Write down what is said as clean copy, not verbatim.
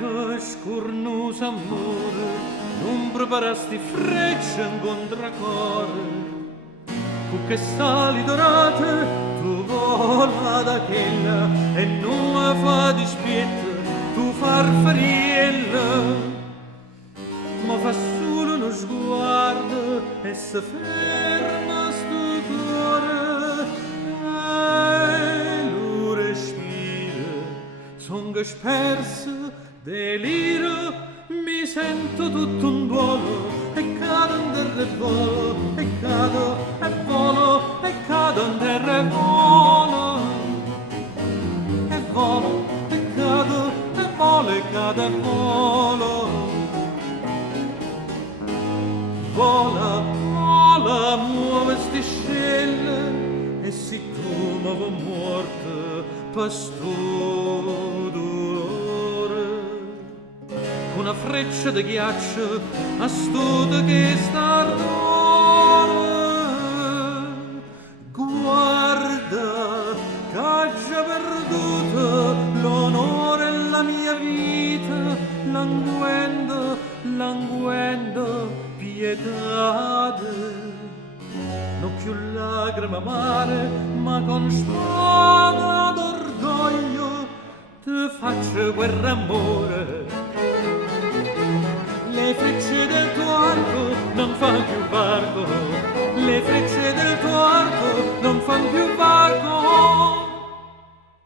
che scurnuso amore, non preparasti frecce in contracore, tu che sali dorate, tu vola da quella e non la fa dispietto, tu farfariella. Ma fa solo uno sguardo e si ferma sto cuore e lo respira, son gesperse, deliro, mi sento tutto un duolo e cado in terra e volo e cado e volo e cado in terra e volo e volo e cado e volo e cado e volo. Vola, vola, muove stiscelle e si tu nuovo morte per sto dolore. Una freccia di ghiaccio a studo che sta guarda, c'ha già perduto l'onore e la mia vita, languendo, languendo, pietade, non più lagrime amare, ma con spada d'orgoglio ti faccio guerra amore. Le frecce del tuo arco non fan più varco, le frecce del tuo arco non fan più varco.